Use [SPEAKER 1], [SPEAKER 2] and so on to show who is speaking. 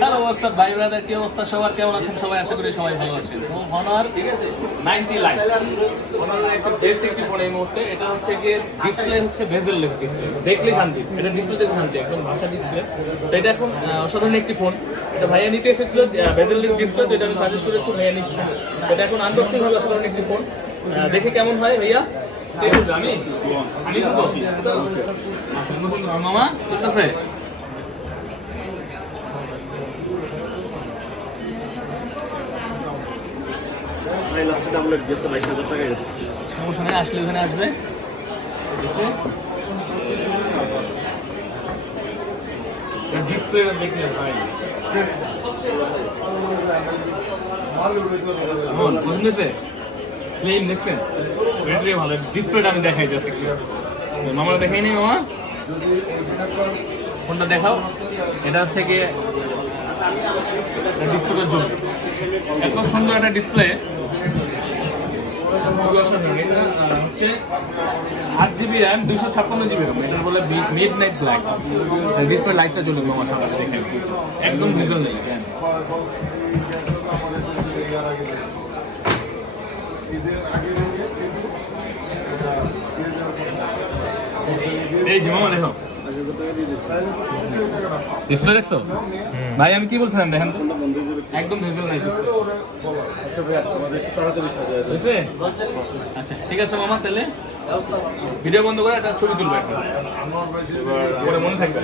[SPEAKER 1] Hello WhatsApp ভাই brother? কি অবস্থা? সবার কেমন আছেন? সবাই আশা করি সবাই ভালো আছেন। তো হনার নাইনটি লাইট হনারের একটা বেস্ট একটি ফোন এই মুহূর্তে। এটা হচ্ছে গিয়ে ডিসপ্লে হচ্ছে বেজেললেস ডিসপ্লে দেখলে শান্তি। এটা ডিসপ্লে দেখে শান্তি, একদম ভাষা ডিসপ্লে তো এটা এখন অসাধারণ একটি ফোন এটা ভাইয়া নিতে এসেছিল বেজেললেস ডিসপ্লে তো এটা আমি সাজেস্ট করেছি ভাইয়া নিচ্ছে এটা এখন আনবক্সিং হবে, অসাধারণ একটি ফোন দেখে কেমন হয়, ভাইয়া? আমি? আমি আচ্ছা নতুন
[SPEAKER 2] ভাই লাস্টে ডাউনলোড গেছে বাইশ হাজার টাকা গেছে।
[SPEAKER 1] সমস্যা নেই আসলে ওখানে আসবে। ডিসপ্লে দেখলে ভাই। কেমন পছন্দ হয়েছে দেখছেন? ব্যাটারি ভালো ডিসপ্লেটা আমি দেখাই একটু। মামারা দেখাই নেই মামা? ফোনটা দেখাও। এটা হচ্ছে গিয়ে ডিসপ্লেটার জন্য এত সুন্দর একটা ডিসপ্লে হচ্ছে আট জিবি র্যাম দুশো ছাপ্পান্ন জিবি র্যাম এটা বলে মিড নাইট ব্ল্যাক ডিসপ্লে লাইটটা আমার সামনে দেখে একদম ভিজুয়াল নেই। ডিসপ্লে দেখছ? ভাই আমি কি বলছিলাম দেখেন তো। একদম ভিজুয়াল নাই।
[SPEAKER 2] আচ্ছা তাড়াতাড়ি সাজায়
[SPEAKER 1] আচ্ছা ঠিক আছে মামা তাহলে ভিডিও বন্ধ করে একটা ছবি তুলবো একটা। মনে থাকবে